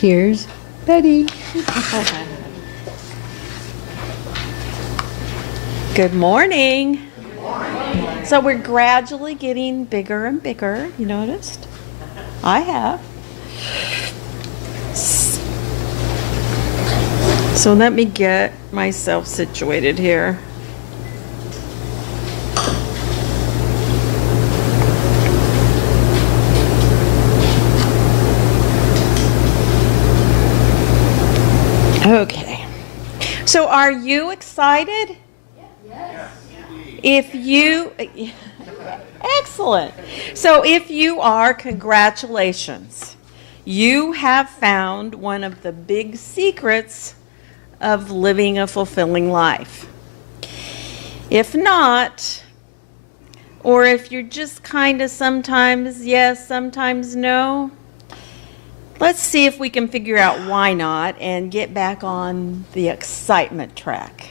Here's Betty. Good morning. So we're gradually getting bigger and bigger. You noticed? I have. So let me get myself situated here. Okay. So are you excited? Yes. If you, excellent. So if you are, congratulations. You have found one of the big secrets of living a fulfilling life. If not, or if you're just kind of sometimes yes, sometimes no, let's see if we can figure out why not and get back on the excitement track.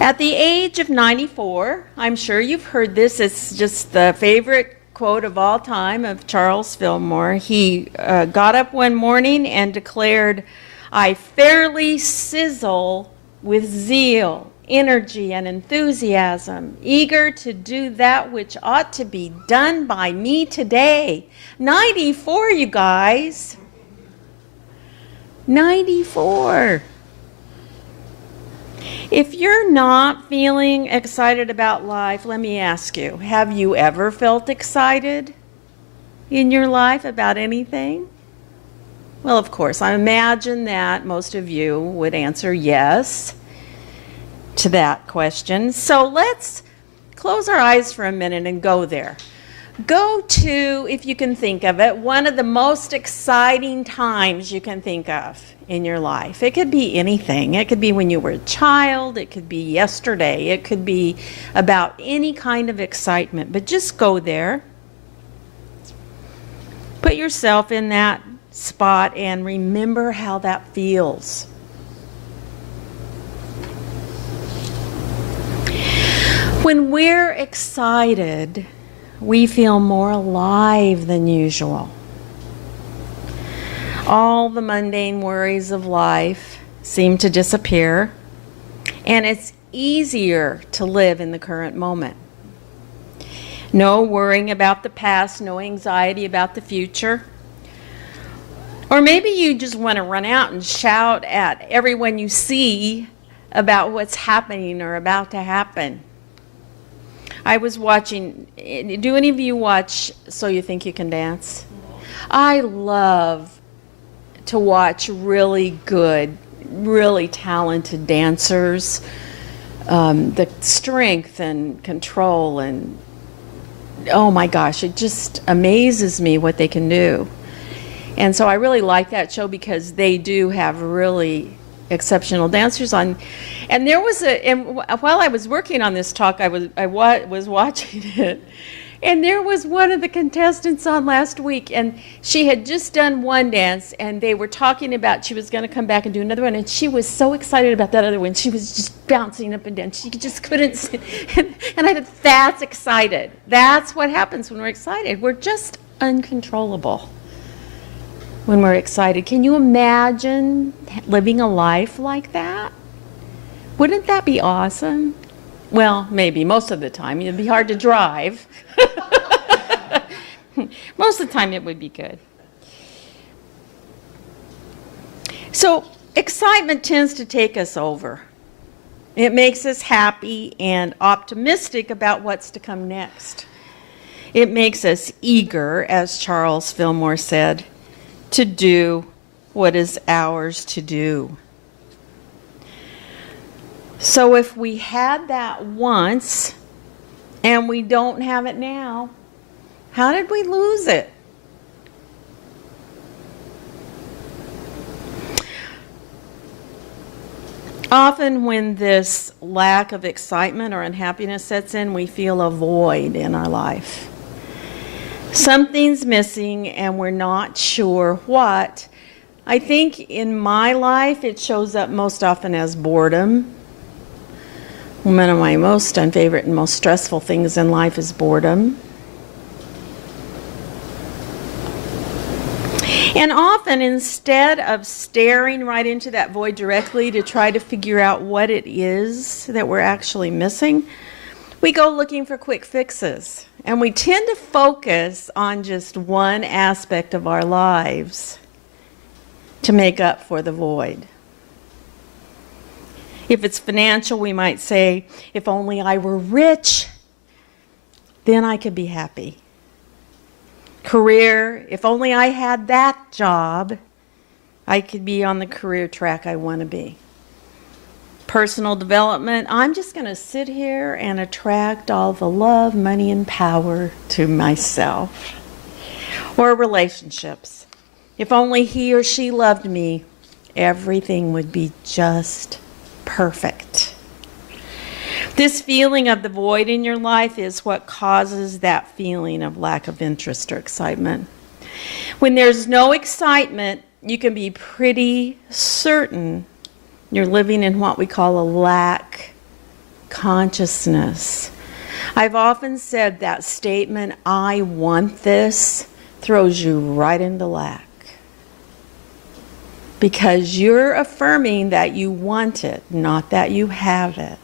At the age of 94, I'm sure you've heard this, it's just the favorite quote of all time of Charles Fillmore. He got up one morning and declared, "I fairly sizzle with zeal, energy, and enthusiasm, eager to do that which ought to be done by me today." 94, you guys. 94. If you're not feeling excited about life, let me ask you, have you ever felt excited in your life about anything? Well, of course, I imagine that most of you would answer yes to that question. So let's close our eyes for a minute and go there. Go to, if you can think of it, one of the most exciting times you can think of in your life. It could be anything. It could be when you were a child. It could be yesterday. It could be about any kind of excitement. But just go there. Put yourself in that spot and remember how that feels. When we're excited, we feel more alive than usual. All the mundane worries of life seem to disappear, and it's easier to live in the current moment. No worrying about the past, no anxiety about the future. Or maybe you just want to run out and shout at everyone you see about what's happening or about to happen. I was watching, do any of you watch So You Think You Can Dance? I love to watch really good, really talented dancers. The strength and control and, oh my gosh, it just amazes me what they can do. And so I really like that show because they do have really exceptional dancers on. And there was and while I was working on this talk, I was watching it, and there was one of the contestants on last week, and she had just done one dance, and they were talking about she was going to come back and do another one, and she was so excited about that other one. She was just bouncing up and down. She just couldn't sit. And I said, that's excited. That's what happens when we're excited. We're just uncontrollable when we're excited. Can you imagine living a life like that? Wouldn't that be awesome? Well, maybe most of the time. It'd be hard to drive. Most of the time it would be good. So excitement tends to take us over. It makes us happy and optimistic about what's to come next. It makes us eager, as Charles Fillmore said, to do what is ours to do. So if we had that once and we don't have it now, how did we lose it? Often when this lack of excitement or unhappiness sets in, we feel a void in our life. Something's missing and we're not sure what. I think in my life it shows up most often as boredom. One of my most unfavorite and most stressful things in life is boredom. And often, instead of staring right into that void directly to try to figure out what it is that we're actually missing, we go looking for quick fixes. And we tend to focus on just one aspect of our lives to make up for the void. If it's financial, we might say, if only I were rich, then I could be happy. Career, if only I had that job, I could be on the career track I want to be. Personal development, I'm just going to sit here and attract all the love, money, and power to myself. Or relationships, if only he or she loved me, everything would be just perfect. This feeling of the void in your life is what causes that feeling of lack of interest or excitement. When there's no excitement, you can be pretty certain you're living in what we call a lack consciousness. I've often said that statement, I want this, throws you right into lack. Because you're affirming that you want it, not that you have it.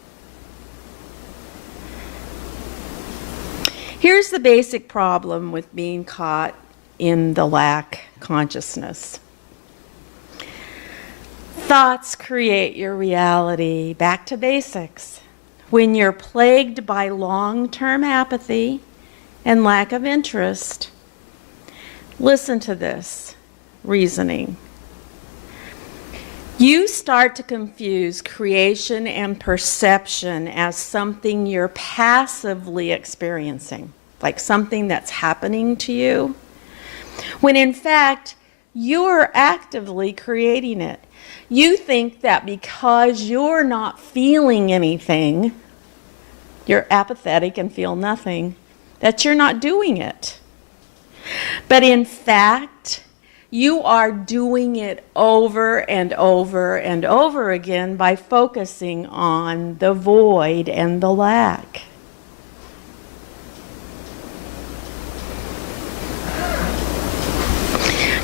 Here's the basic problem with being caught in the lack consciousness. Thoughts create your reality. Back to basics. When you're plagued by long-term apathy and lack of interest, listen to this reasoning. You start to confuse creation and perception as something you're passively experiencing, like something that's happening to you, when in fact, you're actively creating it. You think that because you're not feeling anything, you're apathetic and feel nothing, that you're not doing it. But in fact, you are doing it over and over and over again by focusing on the void and the lack.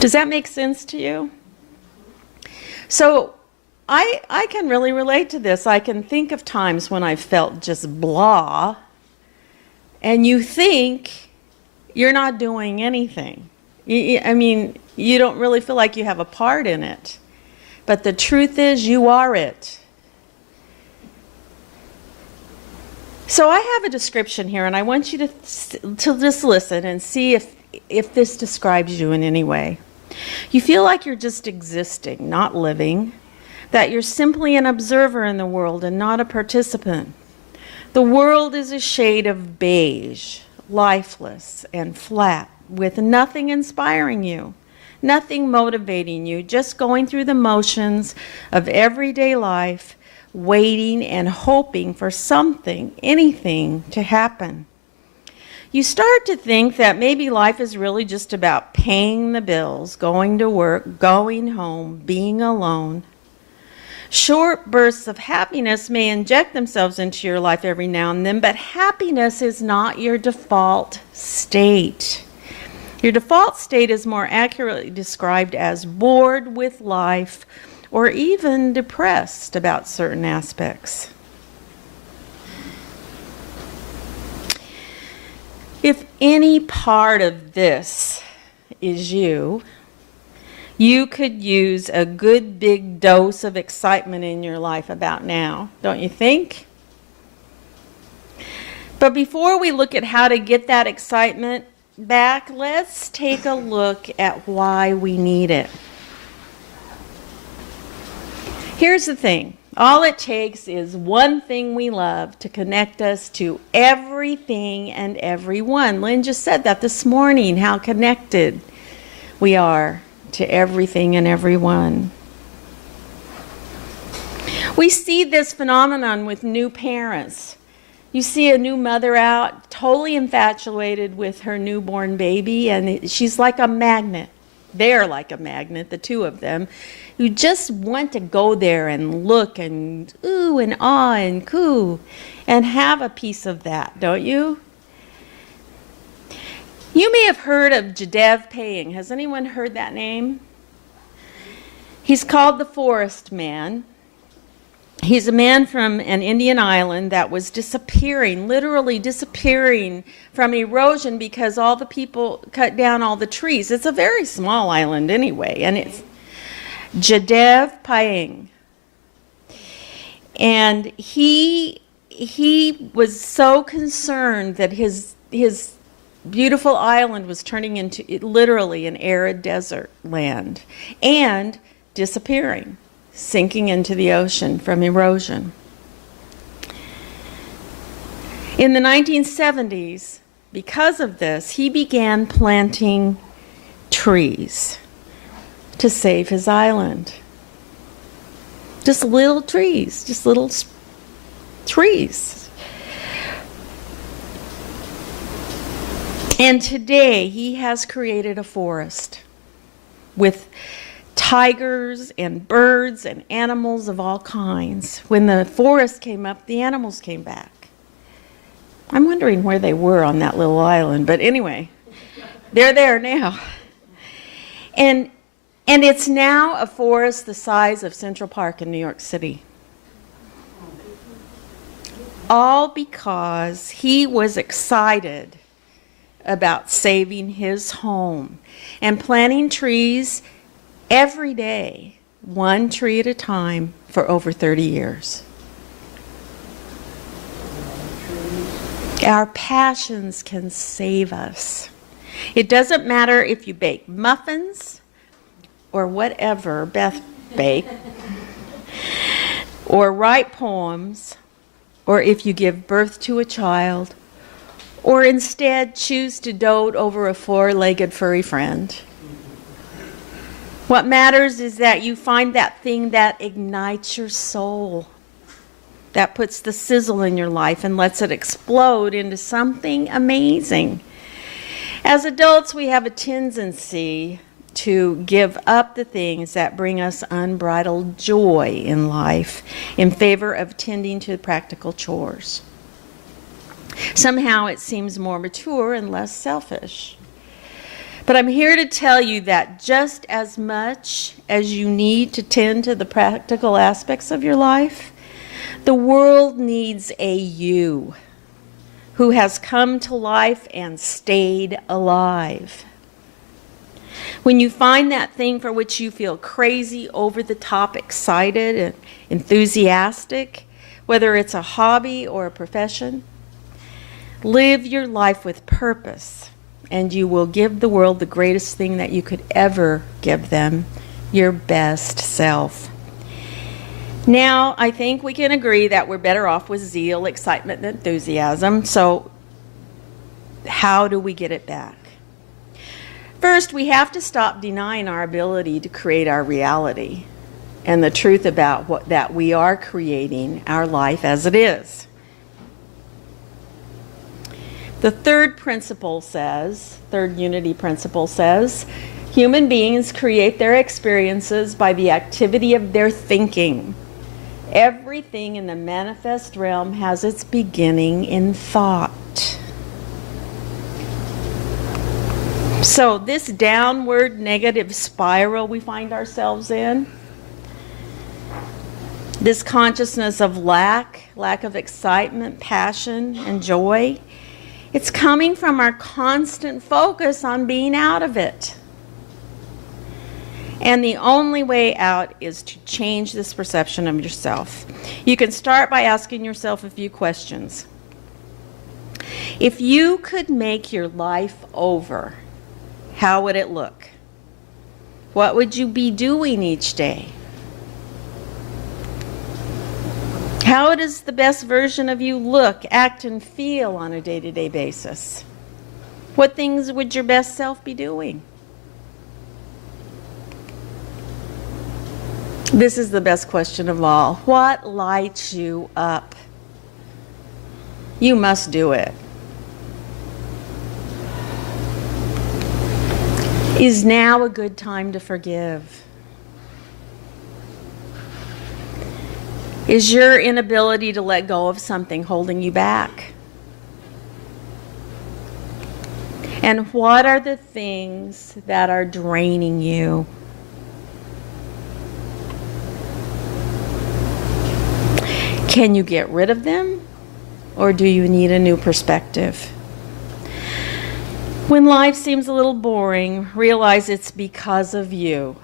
Does that make sense to you? So I can really relate to this. I can think of times when I felt just blah, and you think you're not doing anything. I mean, you don't really feel like you have a part in it. But the truth is, you are it. So I have a description here, and I want you to just listen and see if this describes you in any way. You feel like you're just existing, not living, that you're simply an observer in the world and not a participant. The world is a shade of beige, lifeless and flat, with nothing inspiring you, nothing motivating you, just going through the motions of everyday life, waiting and hoping for something, anything to happen. You start to think that maybe life is really just about paying the bills, going to work, going home, being alone. Short bursts of happiness may inject themselves into your life every now and then, but happiness is not your default state. Your default state is more accurately described as bored with life or even depressed about certain aspects. If any part of this is you, you could use a good big dose of excitement in your life about now, don't you think? But before we look at how to get that excitement back, let's take a look at why we need it. Here's the thing. All it takes is one thing we love to connect us to everything and everyone. Lynn just said that this morning, how connected we are to everything and everyone. We see this phenomenon with new parents. You see a new mother out, totally infatuated with her newborn baby, and she's like a magnet. They're like a magnet, the two of them. You just want to go there and look and ooh and ah and coo and have a piece of that, don't you? You may have heard of Jadhav Paying. Has anyone heard that name? He's called the Forest Man. He's a man from an Indian island that was disappearing, literally disappearing from erosion because all the people cut down all the trees. It's a very small island anyway, and it's Jadhav Payeng. And he was so concerned that his beautiful island was turning into literally an arid desert land and disappearing, sinking into the ocean from erosion. In the 1970s, because of this, he began planting trees to save his island. Just little trees, just little trees. And today he has created a forest with tigers and birds and animals of all kinds. When the forest came up, the animals came back. I'm wondering where they were on that little island, but anyway, they're there now. And it's now a forest the size of Central Park in New York City. All because he was excited about saving his home and planting trees every day, one tree at a time, for over 30 years. Our passions can save us. It doesn't matter if you bake muffins or whatever Beth baked, or write poems, or if you give birth to a child, or instead choose to dote over a four-legged furry friend. What matters is that you find that thing that ignites your soul, that puts the sizzle in your life and lets it explode into something amazing. As adults, we have a tendency to give up the things that bring us unbridled joy in life in favor of tending to practical chores. Somehow it seems more mature and less selfish. But I'm here to tell you that just as much as you need to tend to the practical aspects of your life, the world needs a you who has come to life and stayed alive. When you find that thing for which you feel crazy, over the top excited and enthusiastic, whether it's a hobby or a profession, live your life with purpose, and you will give the world the greatest thing that you could ever give them, your best self. Now, I think we can agree that we're better off with zeal, excitement, and enthusiasm. So how do we get it back? First, we have to stop denying our ability to create our reality and the truth about that we are creating our life as it is. The third unity principle says, human beings create their experiences by the activity of their thinking. Everything in the manifest realm has its beginning in thought. So this downward negative spiral we find ourselves in, this consciousness of lack of excitement, passion, and joy, it's coming from our constant focus on being out of it. And the only way out is to change this perception of yourself. You can start by asking yourself a few questions. If you could make your life over, how would it look? What would you be doing each day? How does the best version of you look, act, and feel on a day-to-day basis? What things would your best self be doing? This is the best question of all. What lights you up? You must do it. Is now a good time to forgive? Is your inability to let go of something holding you back? And what are the things that are draining you? Can you get rid of them, or do you need a new perspective? When life seems a little boring, realize it's because of you,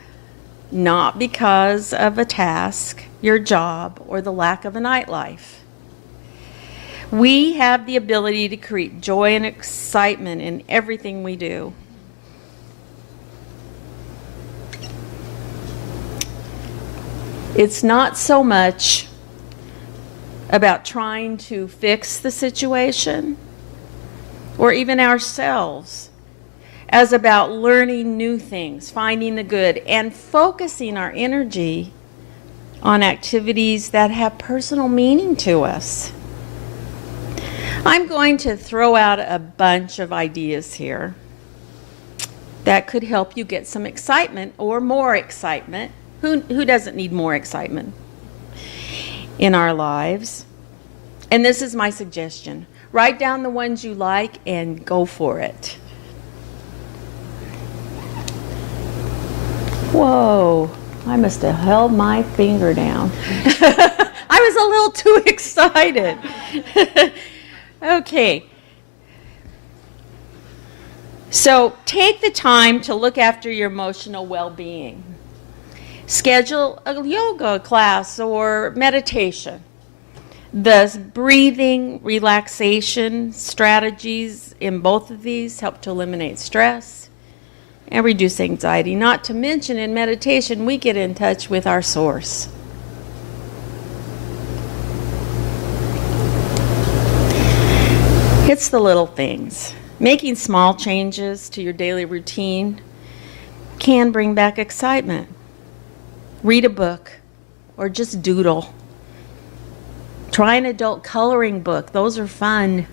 not because of a task, your job, or the lack of a nightlife. We have the ability to create joy and excitement in everything we do. It's not so much about trying to fix the situation or even ourselves as about learning new things, finding the good, and focusing our energy on activities that have personal meaning to us. I'm going to throw out a bunch of ideas here that could help you get some excitement or more excitement. Who doesn't need more excitement in our lives? And this is my suggestion. Write down the ones you like and go for it. Whoa, I must have held my finger down. I was a little too excited. Okay. So take the time to look after your emotional well-being. Schedule a yoga class or meditation. The breathing, relaxation strategies in both of these help to eliminate stress and reduce anxiety. Not to mention, in meditation, we get in touch with our source. It's the little things. Making small changes to your daily routine can bring back excitement. Read a book or just doodle. Try an adult coloring book. Those are fun.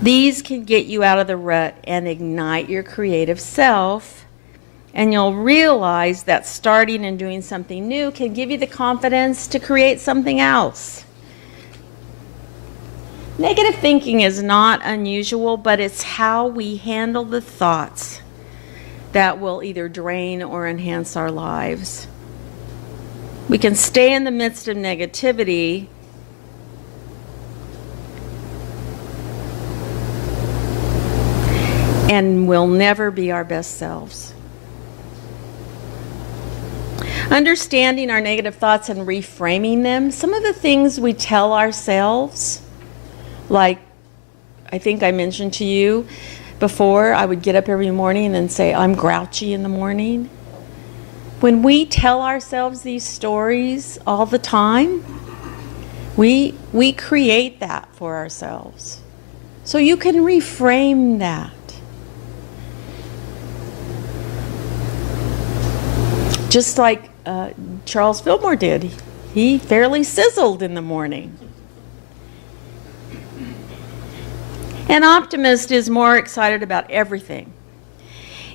These can get you out of the rut and ignite your creative self. And you'll realize that starting and doing something new can give you the confidence to create something else. Negative thinking is not unusual, but it's how we handle the thoughts that will either drain or enhance our lives. We can stay in the midst of negativity and we'll never be our best selves. Understanding our negative thoughts and reframing them, some of the things we tell ourselves, like I think I mentioned to you before, I would get up every morning and say, I'm grouchy in the morning. When we tell ourselves these stories all the time, we create that for ourselves. So you can reframe that. Just like Charles Fillmore did. He fairly sizzled in the morning. An optimist is more excited about everything.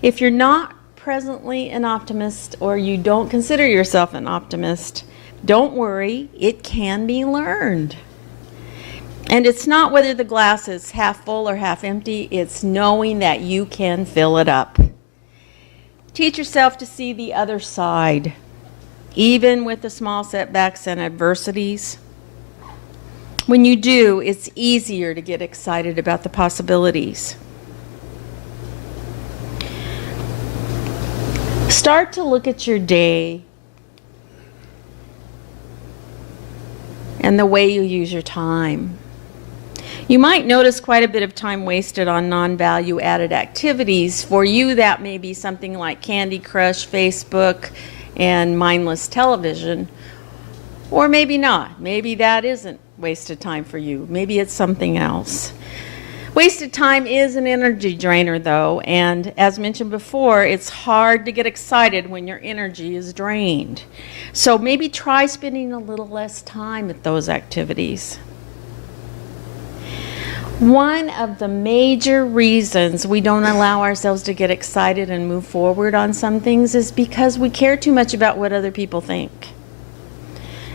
If you're not presently an optimist or you don't consider yourself an optimist, don't worry, it can be learned. And it's not whether the glass is half full or half empty, it's knowing that you can fill it up. Teach yourself to see the other side, even with the small setbacks and adversities. When you do, it's easier to get excited about the possibilities. Start to look at your day and the way you use your time. You might notice quite a bit of time wasted on non-value added activities. For you, that may be something like Candy Crush, Facebook, and mindless television. Or maybe not. Maybe that isn't wasted time for you. Maybe it's something else. Wasted time is an energy drainer, though, and as mentioned before, it's hard to get excited when your energy is drained. So maybe try spending a little less time at those activities. One of the major reasons we don't allow ourselves to get excited and move forward on some things is because we care too much about what other people think.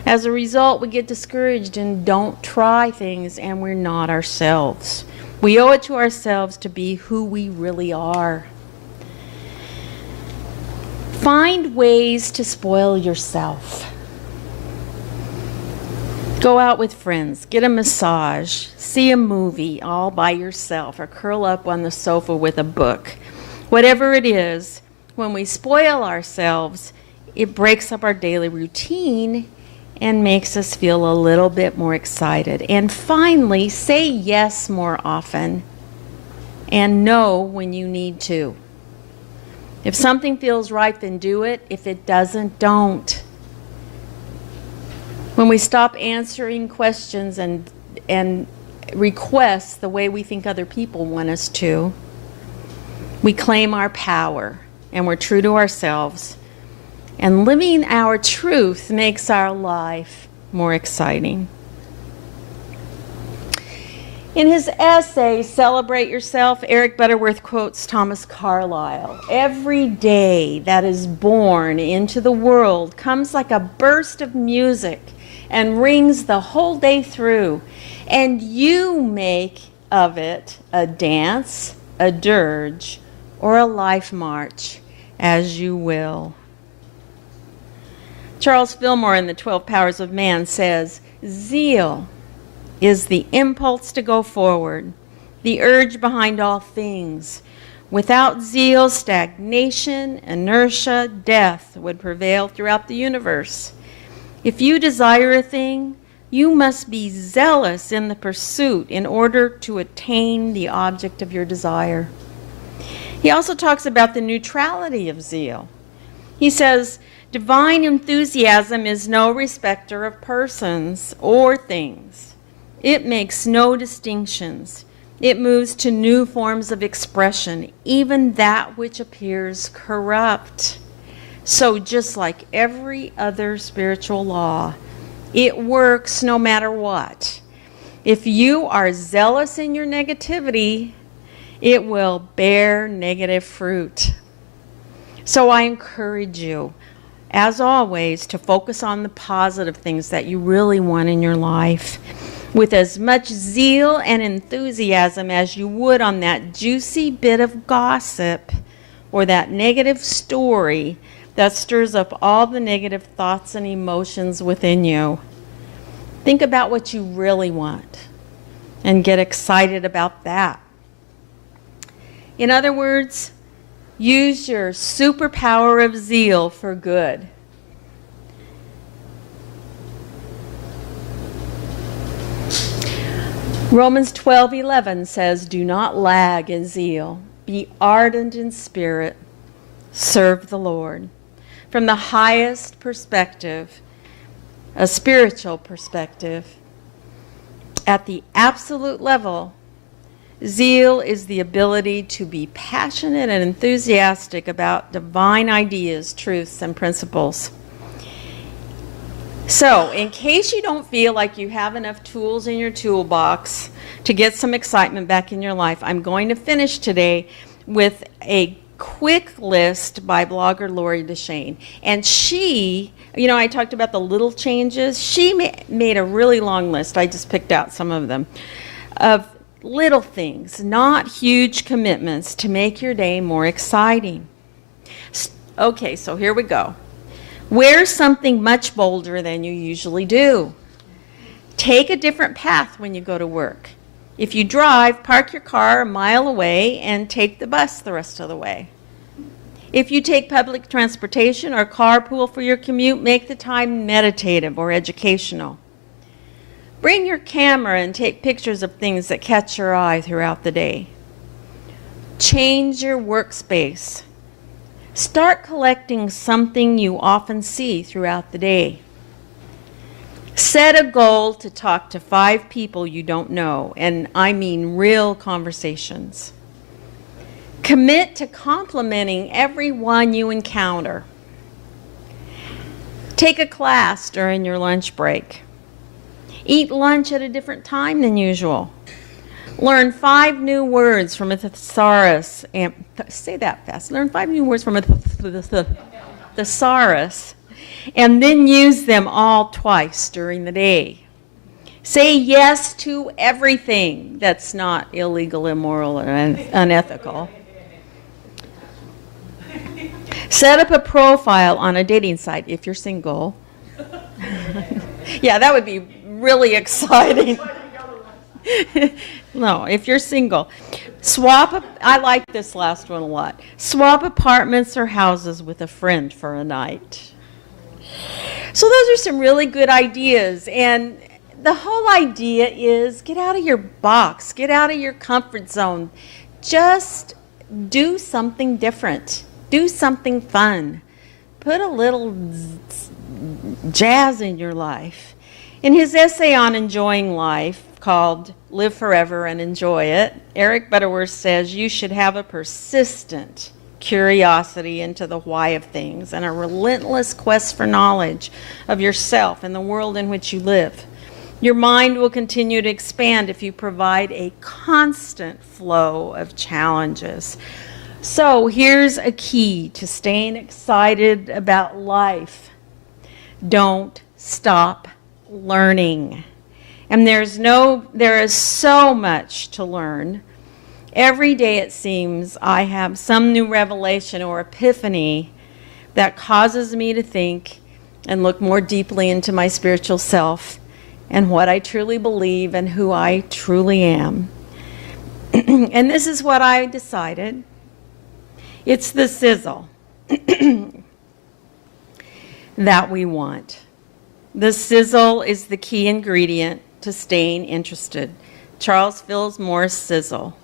As a result, we get discouraged and don't try things, and we're not ourselves. We owe it to ourselves to be who we really are. Find ways to spoil yourself. Go out with friends, get a massage, see a movie all by yourself, or curl up on the sofa with a book. Whatever it is, when we spoil ourselves, it breaks up our daily routine and makes us feel a little bit more excited. And finally, say yes more often and no when you need to. If something feels right, then do it. If it doesn't, don't. When we stop answering questions and requests the way we think other people want us to, we claim our power and we're true to ourselves. And living our truth makes our life more exciting. In his essay, Celebrate Yourself, Eric Butterworth quotes Thomas Carlyle. Every day that is born into the world comes like a burst of music and rings the whole day through. And you make of it a dance, a dirge, or a life march, as you will. Charles Fillmore in The 12 Powers of Man says, zeal is the impulse to go forward, the urge behind all things. Without zeal, stagnation, inertia, death would prevail throughout the universe. If you desire a thing, you must be zealous in the pursuit in order to attain the object of your desire. He also talks about the neutrality of zeal. He says, divine enthusiasm is no respecter of persons or things. It makes no distinctions. It moves to new forms of expression, even that which appears corrupt. So just like every other spiritual law, it works no matter what. If you are zealous in your negativity, it will bear negative fruit. So I encourage you, as always, to focus on the positive things that you really want in your life with as much zeal and enthusiasm as you would on that juicy bit of gossip or that negative story that stirs up all the negative thoughts and emotions within you. Think about what you really want and get excited about that. In other words, use your superpower of zeal for good. Romans 12:11 says, do not lag in zeal. Be ardent in spirit. Serve the Lord. From the highest perspective, a spiritual perspective, at the absolute level, zeal is the ability to be passionate and enthusiastic about divine ideas, truths, and principles. So, in case you don't feel like you have enough tools in your toolbox to get some excitement back in your life, I'm going to finish today with a quick list by blogger Lori Deshane. And she, I talked about the little changes. She made a really long list. I just picked out some of them, of little things, not huge commitments, to make your day more exciting. Okay, so here we go. Wear something much bolder than you usually do. Take a different path when you go to work. If you drive, park your car a mile away and take the bus the rest of the way. If you take public transportation or carpool for your commute, make the time meditative or educational. Bring your camera and take pictures of things that catch your eye throughout the day. Change your workspace. Start collecting something you often see throughout the day. Set a goal to talk to 5 people you don't know, and I mean real conversations. Commit to complimenting everyone you encounter. Take a class during your lunch break. Eat lunch at a different time than usual. Learn 5 new words from a thesaurus. And say that fast. Learn 5 new words from a thesaurus, and then use them all twice during the day. Say yes to everything that's not illegal, immoral, and unethical. Set up a profile on a dating site if you're single. Yeah, that would be really exciting. No, if you're single. I like this last one a lot. Swap apartments or houses with a friend for a night. So those are some really good ideas. And the whole idea is get out of your box, get out of your comfort zone. Just do something different. Do something fun. Put a little jazz in your life. In his essay on enjoying life, called Live Forever and Enjoy It, Eric Butterworth says you should have a persistent curiosity into the why of things and a relentless quest for knowledge of yourself and the world in which you live. Your mind will continue to expand if you provide a constant flow of challenges. So here's a key to staying excited about life. Don't stop learning. And there is so much to learn. Every day it seems I have some new revelation or epiphany that causes me to think and look more deeply into my spiritual self and what I truly believe and who I truly am. And this is what I decided. It's the sizzle that we want. The sizzle is the key ingredient to staying interested. Charles Fillmore's sizzle.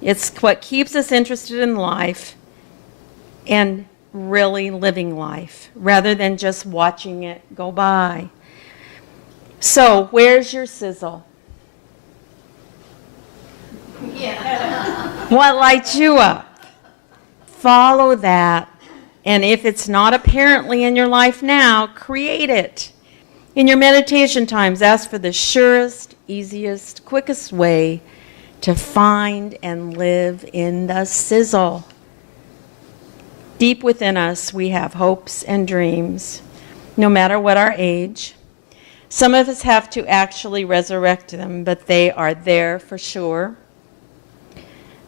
It's what keeps us interested in life and really living life rather than just watching it go by. So, where's your sizzle? What lights you up? Follow that. And if it's not apparently in your life now, create it. In your meditation times, ask for the surest, easiest, quickest way to find and live in the sizzle. Deep within us, we have hopes and dreams, no matter what our age. Some of us have to actually resurrect them, but they are there for sure.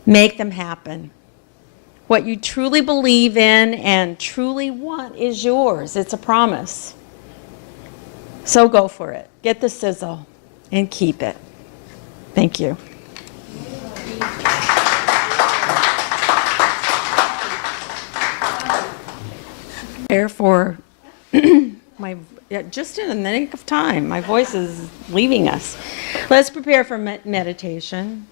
Make them happen. What you truly believe in and truly want is yours. It's a promise. So go for it. Get the sizzle and keep it. Thank you. Therefore, just in the nick of time, my voice is leaving us. Let's prepare for meditation.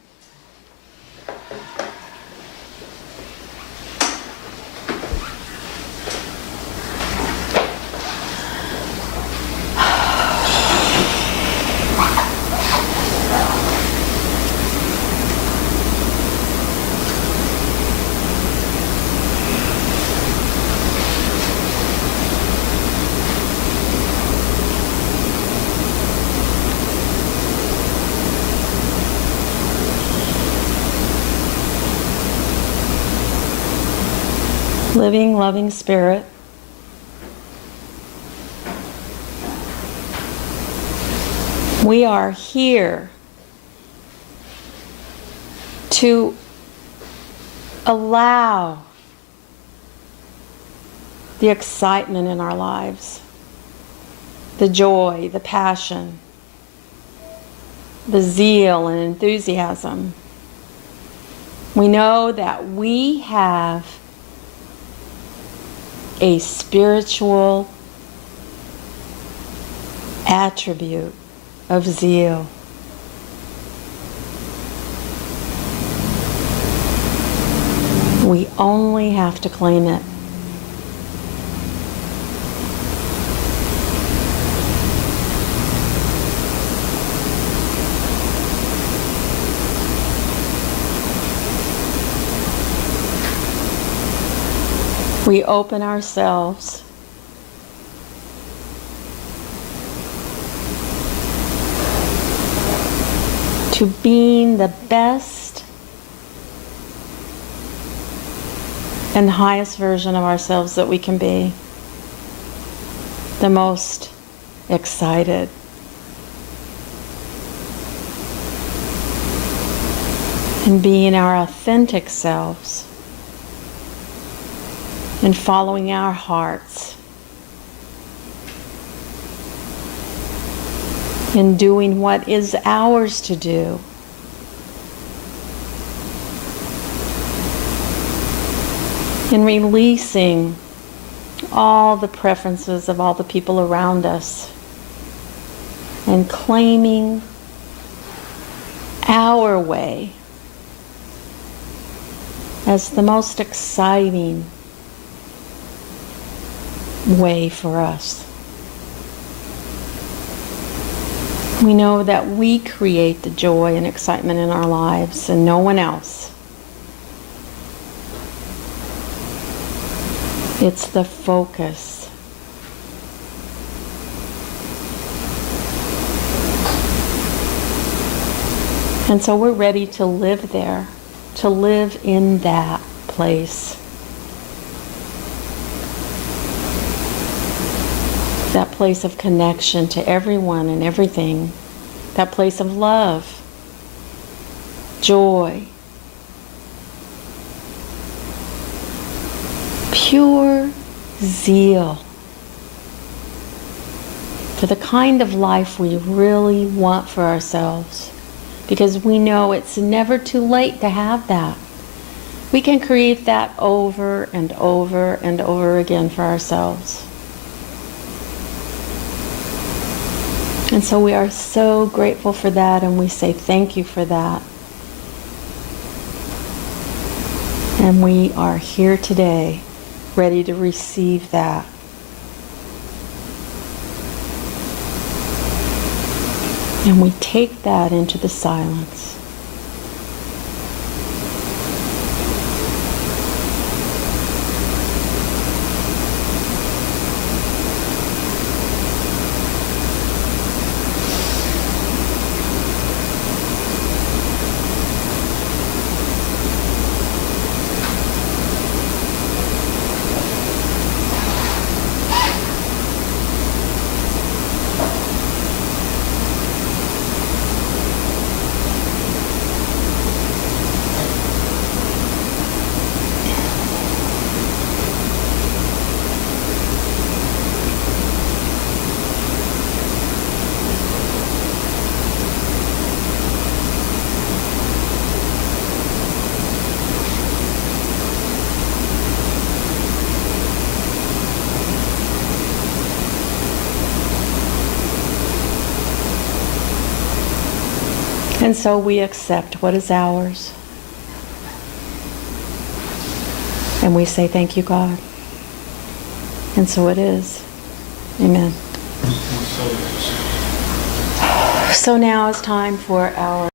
Living, loving spirit, we are here to allow the excitement in our lives, the joy, the passion, the zeal and enthusiasm. We know that we have a spiritual attribute of zeal. We only have to claim it. We open ourselves to being the best and highest version of ourselves that we can be, the most excited, and being our authentic selves and following our hearts and doing what is ours to do. And releasing all the preferences of all the people around us and claiming our way as the most exciting way for us. We know that we create the joy and excitement in our lives and no one else. It's the focus. And so we're ready to live there, to live in that place. That place of connection to everyone and everything. That place of love, joy, pure zeal for the kind of life we really want for ourselves. Because we know it's never too late to have that. We can create that over and over and over again for ourselves. And so we are so grateful for that, and we say thank you for that. And we are here today, ready to receive that. And we take that into the silence. And so we accept what is ours. And we say, thank you, God. And so it is. Amen. So now it's time for our